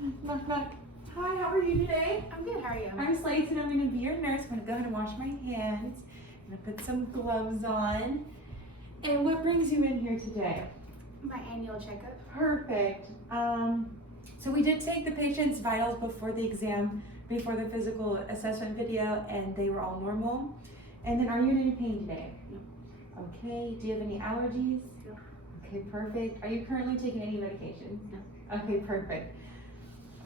Knock, knock. Hi, how are you today? I'm good, how are you? I'm Slade and I'm going to be your nurse. I'm going to go ahead and wash my hands. I'm going to put some gloves on. And what brings you in here today? My annual checkup. Perfect. So we did take the patient's vitals before the exam, before the physical assessment video, and they were all normal. And then are you in any pain today? No. Okay. Do you have any allergies? No. Okay, perfect. Are you currently taking any medications? No. Okay, perfect.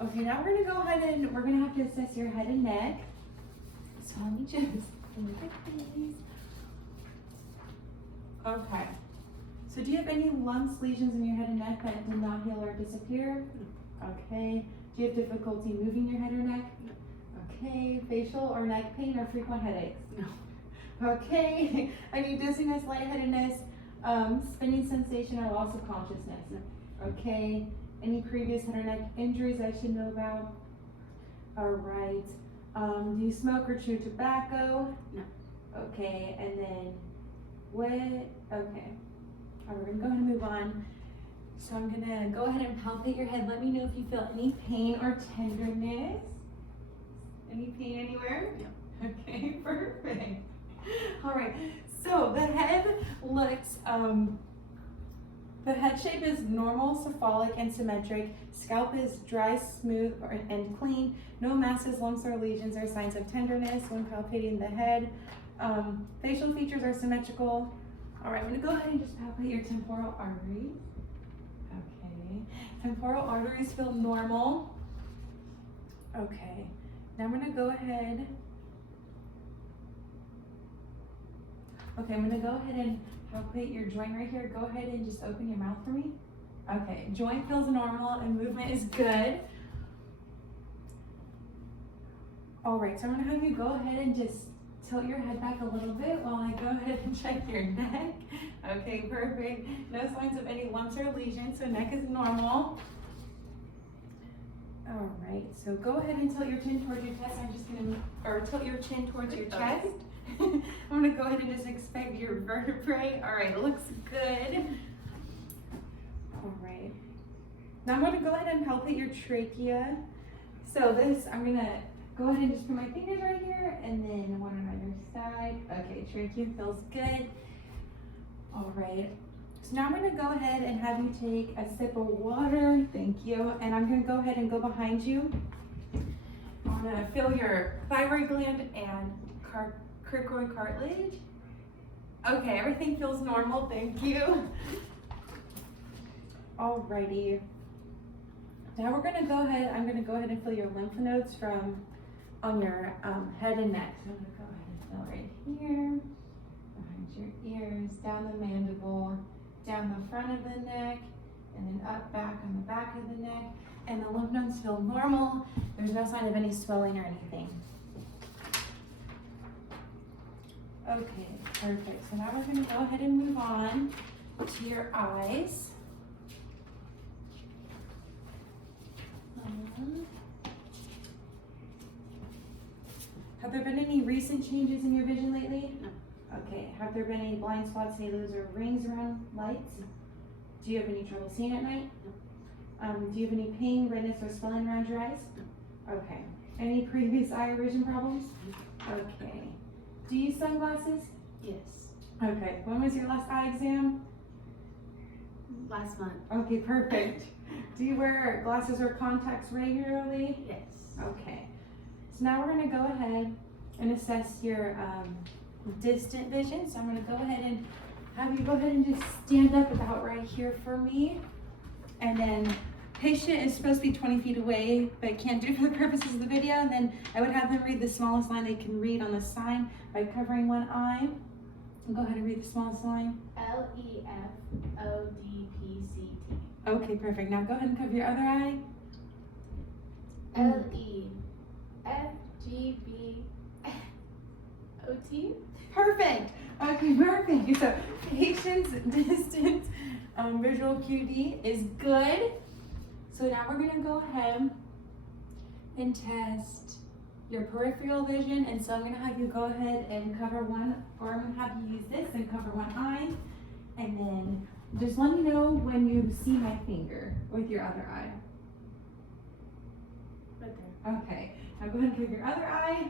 Okay, now we're gonna go ahead and we're gonna have to assess your head and neck. So let me just look at these. Okay. So do you have any lumps, lesions in your head and neck that did not heal or disappear? No. Okay. Do you have difficulty moving your head or neck? No. Okay. Facial or neck pain or frequent headaches? No. Okay. Any dizziness, lightheadedness, spinning sensation, or loss of consciousness? No. Okay. Any previous head or neck injuries I should know about? All right. Do you smoke or chew tobacco? No. Okay. And then what? Okay. All right, we're gonna go ahead and move on. So I'm gonna go ahead and palpate your head. Let me know if you feel any pain or tenderness. Any pain anywhere? No. Okay, perfect. All right, so the head looks, the head shape is normal, cephalic, and symmetric. Scalp is dry, smooth, and clean. No masses, lumps, or lesions or signs of tenderness when palpating the head. Facial features are symmetrical. All right, I'm gonna go ahead and just palpate your temporal arteries. Okay, temporal arteries feel normal. Okay, now I'm gonna go ahead. Okay, I'm gonna go ahead and palpate your joint right here. Go ahead and just open your mouth for me. Okay, joint feels normal and movement is good. All right, so I'm gonna have you go ahead and just tilt your head back a little bit while I go ahead and check your neck. Okay, perfect. No signs of any lumps or lesions, so neck is normal. All right, so go ahead and tilt your chin towards your chest. I'm just gonna, or tilt your chin towards your chest. I'm gonna go ahead and just inspect your vertebrae. All right, it looks good. All right. Now I'm gonna go ahead and palpate your trachea. So this, I'm gonna go ahead and just put my fingers right here and then one on either side. Okay, trachea feels good. All right. So now I'm gonna go ahead and have you take a sip of water. Thank you. And I'm gonna go ahead and go behind you. I'm gonna feel your thyroid gland and cricoid cartilage. Okay, everything feels normal. Thank you. Alrighty. Now we're gonna go ahead. I'm gonna go ahead and feel your lymph nodes from on your head and neck. So I'm gonna go ahead and feel right here, behind your ears, down the mandible, down the front of the neck, and then up back on the back of the neck. And the lymph nodes feel normal. There's no sign of any swelling or anything. Okay, perfect. So now we're gonna go ahead and move on to your eyes. Have there been any recent changes in your vision lately? No. Okay. Have there been any blind spots, halos, or rings around lights? No. Do you have any trouble seeing at night? No. Do you have any pain, redness, or swelling around your eyes? No. Okay. Any previous eye or vision problems? Okay. Do you use sunglasses? Yes. Okay. When was your last eye exam? Last month. Okay, perfect. Do you wear glasses or contacts regularly? Yes. Okay. So now we're going to go ahead and assess your distant vision. So I'm going to go ahead and have you go ahead and just stand up about right here for me. And then patient is supposed to be 20 feet away, but can't do it for the purposes of the video. And then I would have them read the smallest line they can read on the sign by covering one eye. Go ahead and read the smallest line. LEFODPCT. Okay, perfect. Now go ahead and cover your other eye. LEFGBOT. Perfect. Okay, perfect. So patient's distance visual QD is good. So now we're gonna go ahead and test your peripheral vision. And so I'm gonna have you go ahead and cover one, or I'm gonna have you use this and cover one eye. And then just let me know when you see my finger with your other eye. Okay, now go ahead and cover your other eye.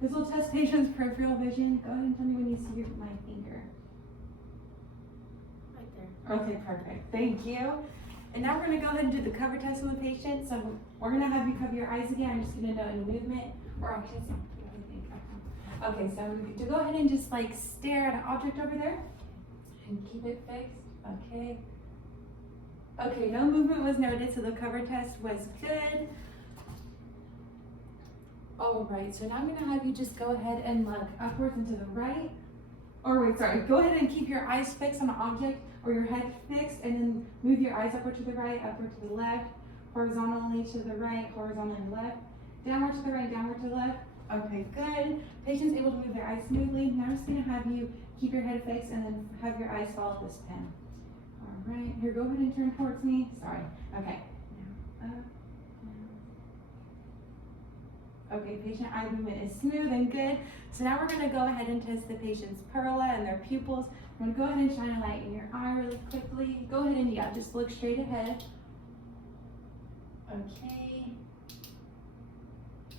This will test patient's peripheral vision. Go ahead and tell me when you see my finger. Right there. Okay, perfect. Thank you. And now we're gonna go ahead and do the cover test on the patient. So we're gonna have you cover your eyes again. I'm just gonna note any movement or actually, okay, so to go ahead and just like stare at an object over there and keep it fixed. Okay. Okay, no movement was noted, so the cover test was good. All right, so now I'm gonna have you just go ahead and look upwards and to the right. Or wait, sorry, go ahead and keep your eyes fixed on an object or your head fixed, and then move your eyes upward to the right, upward to the left, horizontally to the right, horizontally to the left, downward to the right, downward to the left. Okay, good. Patient's able to move their eyes smoothly. Now I'm just gonna have you keep your head fixed and then have your eyes follow this pen. All right, here, go ahead and turn towards me. Sorry, okay. Now up, down. Okay, patient eye movement is smooth and good. So now we're gonna go ahead and test the patient's perla and their pupils. I'm gonna go ahead and shine a light in your eye really quickly. Go ahead and, yeah, just look straight ahead. Okay.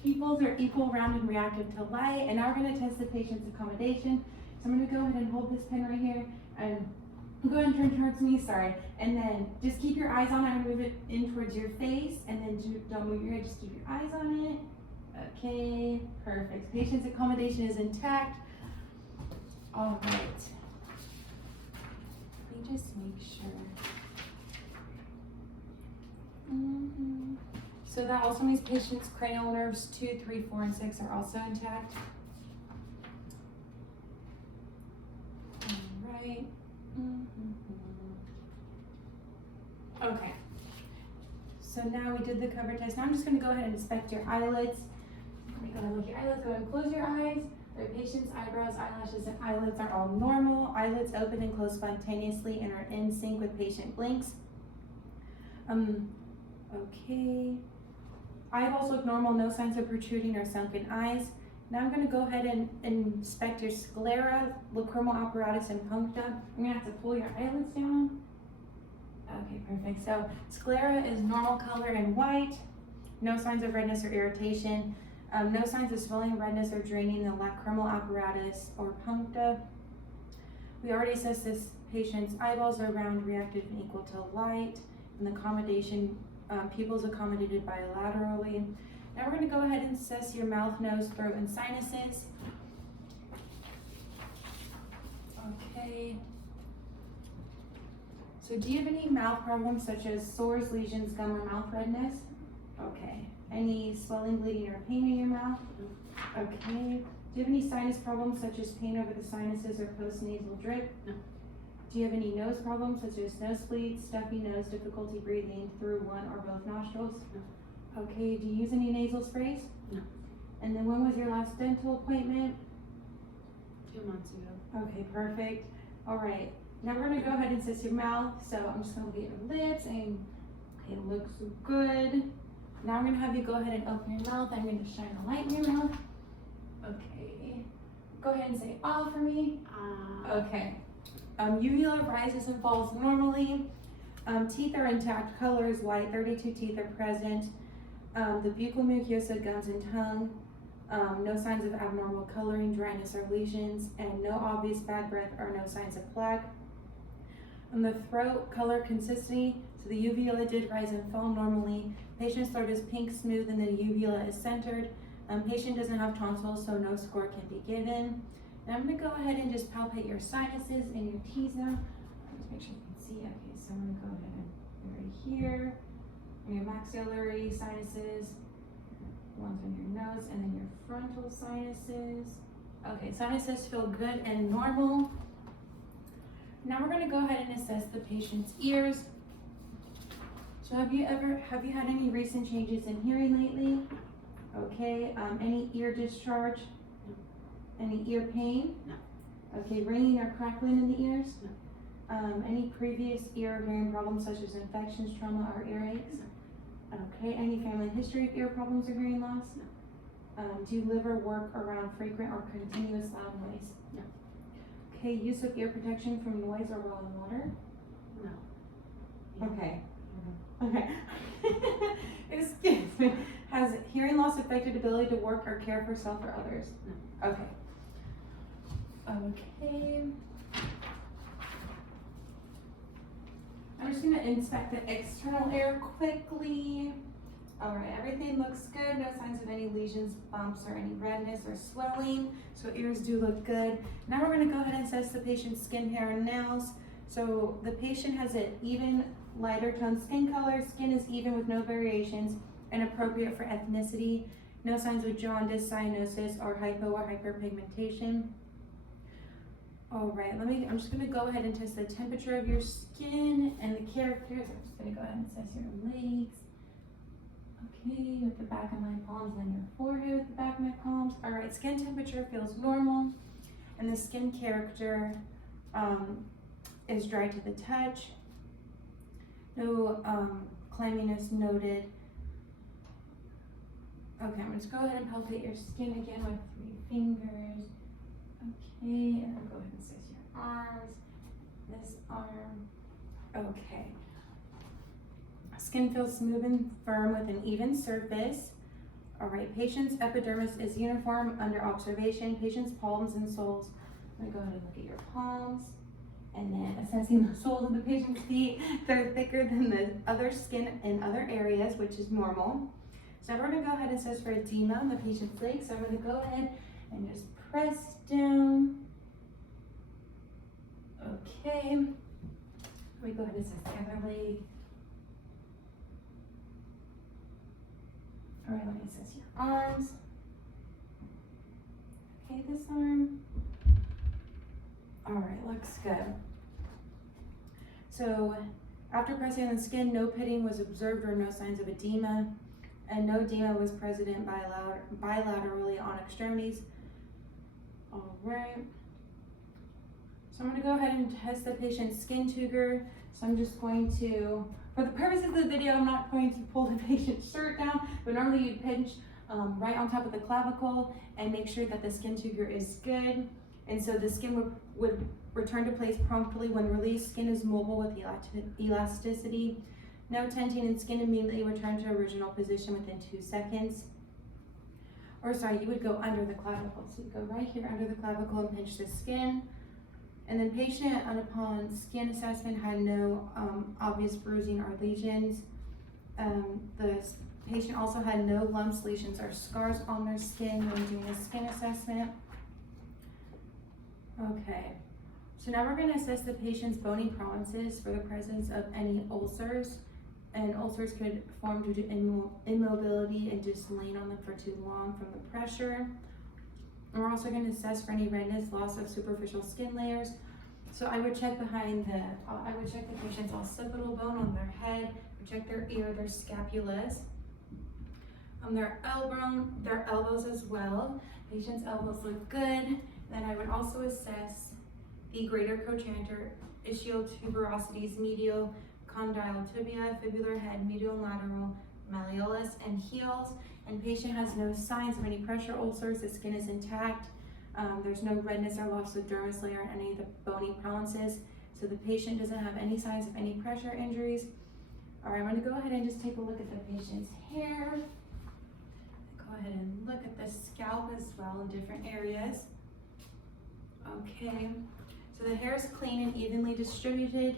Pupils are equal, round, and reactive to light. And now we're gonna test the patient's accommodation. So I'm gonna go ahead and hold this pen right here and go ahead and turn towards me, sorry. And then just keep your eyes on it. I'm gonna move it in towards your face, and then don't move your head, just keep your eyes on it. Okay, perfect. Patient's accommodation is intact. All right. Let me just make sure. So that also means patient's cranial nerves 2, 3, 4, and 6 are also intact. All right. Okay. So now we did the cover test. Now I'm just going to go ahead and inspect your eyelids. Go ahead and look at your eyelids. Go ahead and close your eyes. The patient's eyebrows, eyelashes, and eyelids are all normal. Eyelids open and close spontaneously and are in sync with patient blinks. Okay. Eyeballs look normal, no signs of protruding or sunken eyes. Now I'm going to go ahead and inspect your sclera, lacrimal apparatus, and puncta. I'm going to have to pull your eyelids down. Okay, perfect. So sclera is normal color and white. No signs of redness or irritation. No signs of swelling, redness, or draining the lacrimal apparatus or puncta. We already assessed this patient's eyeballs are round, reactive, and equal to light. And the accommodation, pupils accommodated bilaterally. Now we're going to go ahead and assess your mouth, nose, throat, and sinuses. Okay. So do you have any mouth problems such as sores, lesions, gum, or mouth redness? Okay. Any swelling, bleeding, or pain in your mouth? Okay. Do you have any sinus problems such as pain over the sinuses or post-nasal drip? No. Do you have any nose problems such as nosebleed, stuffy nose, difficulty breathing through one or both nostrils? No. Okay. Do you use any nasal sprays? No. And then when was your last dental appointment? 2 months ago. Okay, perfect. All right. Now we're gonna go ahead and assess your mouth. So I'm just gonna look at your lips and okay, looks good. Now I'm gonna have you go ahead and open your mouth. I'm gonna shine a light in your mouth. Okay. Go ahead and say ah for me. Okay. Uvula rises and falls normally. Teeth are intact. Color is white. 32 teeth are present. The buccal mucosa, gums, and tongue. No signs of abnormal coloring, dryness, or lesions, and no obvious bad breath or no signs of plaque. On the throat, color consistency, so the uvula did rise and fall normally. Patient's throat is pink, smooth, and the uvula is centered. Patient doesn't have tonsils, so no score can be given. Now I'm going to go ahead and just palpate your sinuses and your T-zone. Just make sure you can see. Okay, so I'm going to go ahead and right here, your maxillary sinuses, ones on your nose, and then your frontal sinuses. Okay, sinuses feel good and normal. Now we're going to go ahead and assess the patient's ears. So have you had any recent changes in hearing lately? Okay, any ear discharge? No. Any ear pain? No. Okay, ringing or crackling in the ears? No. Any previous ear or hearing problems such as infections, trauma, or earaches? No. Okay, any family history of ear problems or hearing loss? No. Do you live or work around frequent or continuous loud noise? No. Okay, use of ear protection from noise or while in water? No. Okay. Okay. Excuse me. Has hearing loss loss affected ability to work or care for self or others? No. Okay. Okay. I'm just gonna inspect the external ear quickly. All right, everything looks good. No signs of any lesions, bumps, or any redness or swelling. So ears do look good. Now we're gonna go ahead and assess the patient's skin, hair, and nails. So the patient has an even, lighter tone skin color. Skin is even with no variations and appropriate for ethnicity. No signs of jaundice, cyanosis, or hypo or hyperpigmentation. All right, I'm just gonna go ahead and test the temperature of your skin and the characters. I'm just gonna go ahead and assess your legs. Okay, with the back of my palms and your forehead with the back of my palms. All right, skin temperature feels normal, and the skin character is dry to the touch. No clamminess noted. Okay, I'm gonna just go ahead and palpate your skin again with 3 fingers. Okay, and then go ahead and assess your arms, this arm. Okay. Skin feels smooth and firm with an even surface. All right, patient's epidermis is uniform under observation. Patient's palms and soles. I'm gonna go ahead and look at your palms. And then assessing the soles of the patient's feet. They're thicker than the other skin in other areas, which is normal. So we're gonna go ahead and assess for edema on the patient's legs. So I'm gonna go ahead and just press down. Okay. We go ahead and assess the other leg. All right, let me assess your arms. Okay, this arm. All right, looks good. So after pressing on the skin, no pitting was observed or no signs of edema, and no edema was present bilaterally on extremities. All right. So I'm gonna go ahead and test the patient's skin tuger. So I'm just going to, for the purpose of the video, I'm not going to pull the patient's shirt down, but normally you'd pinch right on top of the clavicle and make sure that the skin tuger is good. And so the skin would return to place promptly when released. Skin is mobile with elasticity. No tenting, and skin immediately return to original position within 2 seconds. Or sorry, you would go under the clavicle. So you go right here under the clavicle and pinch the skin. And then patient, upon skin assessment, had no obvious bruising or lesions. The patient also had no lumps, lesions, or scars on their skin when doing a skin assessment. Okay, so now we're going to assess the patient's bony prominences for the presence of any ulcers. And ulcers could form due to immobility and just laying on them for too long from the pressure. And we're also going to assess for any redness, loss of superficial skin layers. So I would check I would check the patient's occipital bone on their head, check their ear, their scapulas, their elbows as well. Patient's elbows look good. Then I would also assess the greater trochanter, ischial tuberosities, medial condyle tibia, fibular head, medial and lateral malleolus, and heels. And patient has no signs of any pressure ulcers. The skin is intact. There's no redness or loss of dermis layer on any of the bony prominences. So the patient doesn't have any signs of any pressure injuries. All right, I'm going to go ahead and just take a look at the patient's hair. Go ahead and look at the scalp as well in different areas. Okay, so the hair is clean and evenly distributed.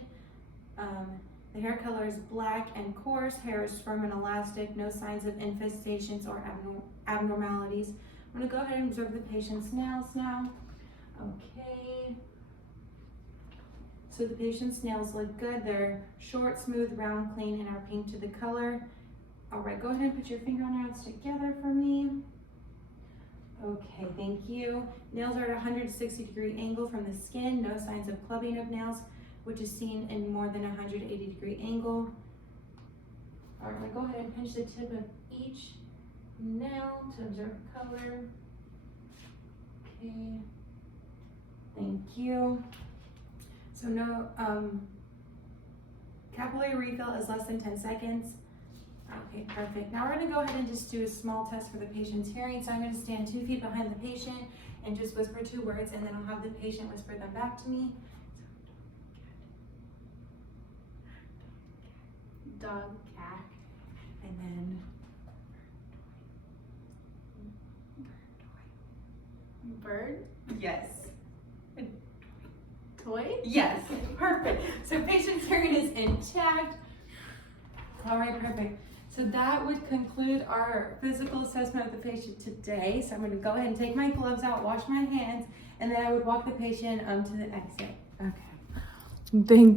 The hair color is black and coarse. Hair is firm and elastic. No signs of infestations or abnormalities. I'm going to go ahead and observe the patient's nails now. Okay. So the patient's nails look good. They're short, smooth, round, clean, and are pink to the color. All right, go ahead and put your fingernails together for me. Okay, thank you. Nails are at a 160-degree angle from the skin. No signs of clubbing of nails, which is seen in more than a 180-degree angle. All right, I'm gonna go ahead and pinch the tip of each nail to observe color. Okay, thank you. So no, capillary refill is less than 10 seconds. Okay, perfect. Now we're gonna go ahead and just do a small test for the patient's hearing. So I'm gonna stand 2 feet behind the patient and just whisper 2 words, and then I'll have the patient whisper them back to me. Dog, cat. And then Bird? Yes. Toy? Yes, perfect. So patient's hearing is intact. All right, perfect. So that would conclude our physical assessment of the patient today. So I'm going to go ahead and take my gloves out, wash my hands, and then I would walk the patient to the exit. Okay. Thank you.